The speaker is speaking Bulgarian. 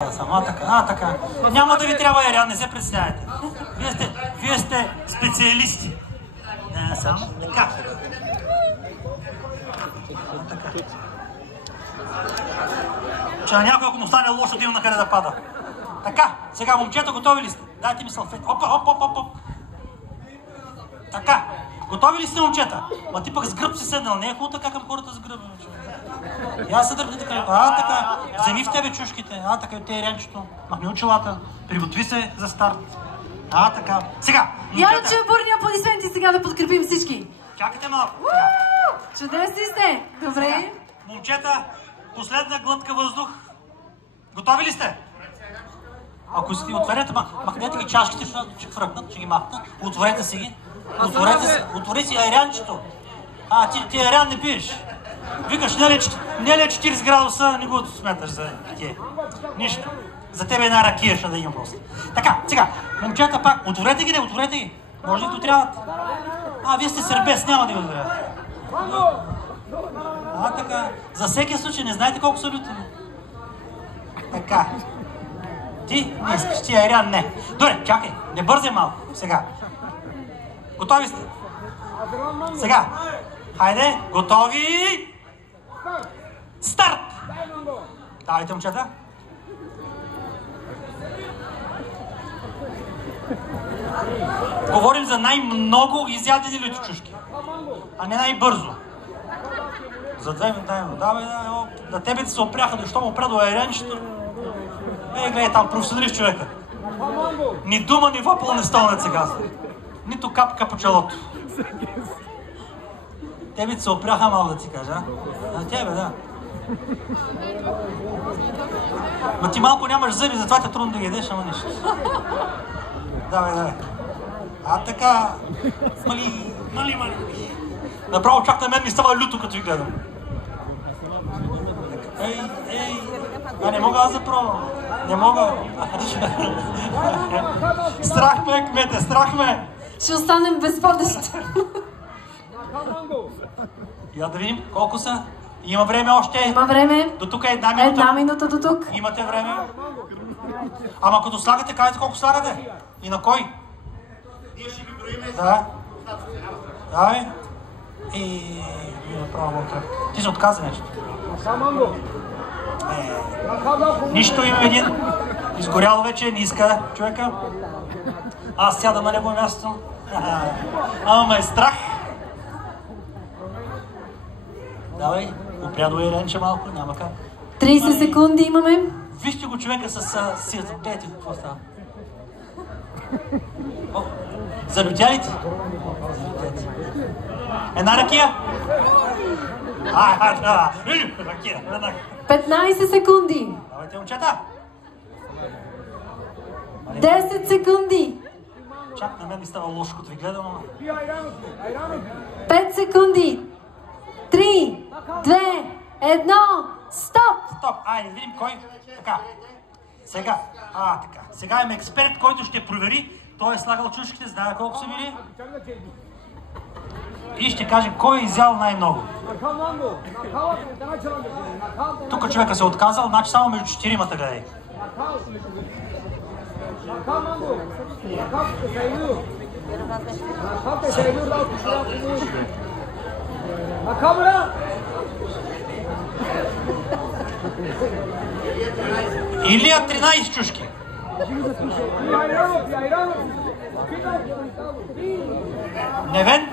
Така. Няма да ви трябва Яриан, не се притеснявайте. Вие сте специалисти. Не, само така. Че на някой, ако му стане лошо, да има на къде да пада. Така, сега момчета, готови ли сте? Дайте ми салфет. Оп. Така, готови ли сте, момчета? Ма ти пък с гръб си седнал, не е хубаво така към хората с гръб. Я се дърпни така. Така. Вземи в тебе чушките. Така, те рянчето. Махни очилата. Приготви се за старт. Така. Сега. Я да чуя бурни аплодисменти сега да подкрепим всички. Чакайте малко. Чудесни сте. Добре. Сега. Момчета, последна глътка въздух. Готови ли сте? Ако си отворете, махнете ги чашките, защото ще фръкнат, ще ги махнат. Отворете си ги. Отвори си айрянчето. Ти айрян не пиеш. Викаш, не ли 40 градуса, не го сметаш за тие. Нищо. За тебе една ракия ще да имам просто. Така, сега, момчета пак, отворете ги. Може ли да трябват? Вие сте сърбес, няма да ви отворят. Така. За всеки случай не знаете колко са люти. Така. Ти не искаш, ти айрян не. Добре, чакай, не бързай малко. Сега. Готови сте? Сега. Хайде, готови! Старт! Давайте, момчета. Говорим за най-много изядени лютичушки, а не най-бързо. За 2 минути, давай, на тебе ти се опряха, защо му опря до айрянчето. Гледай там, професионалист човека. Ни дума, ни въпъл не стълнат сега. Нито капка по челото. Тебе ти се опряха малко да ти кажа, На тебе, да. Ма ти малко нямаш зъби, затова те трудно да ги ядеш, ама нищо. Давай. Така. Мали. Направо чак на мен ми става люто, като ви гледам. Не мога аз да пробвам. Не мога. Страх ме, кмете, страх ме. Ще останем без водеща. Я да видим колко са. Има време още. Има време. До тук е 1 минута. 1 минута до тук. Имате време. Ама като слагате, кажете колко слагате. И на кой? Ние ще ви броиме. Да. Давай. И направо вътре. Ти се отказа нещо. Нищо, има един. Изгорял вече, не иска човека. Аз сядам на негово място. Ама е страх. Давай, опря до Иренче малко, няма как. 30 секунди имаме. Вижте го човека с сията. Гледайте какво става. Залютя ли ти? Една ракия? Ракия, веднага. 15 секунди. Давайте, момчета. 10 секунди. Чак на мен ми става лошо, като ви гледам. 5 секунди. 3, 2, 1, стоп! Стоп, айде, видим кой. Така. Сега. Така. Сега има експерт, който ще провери. Той е слагал чушките, знае колко са били. И ще каже кой е изял най-много. Тук човека се е отказал, значи само между 4-мата гледай. Илия 13 чушки. Невен?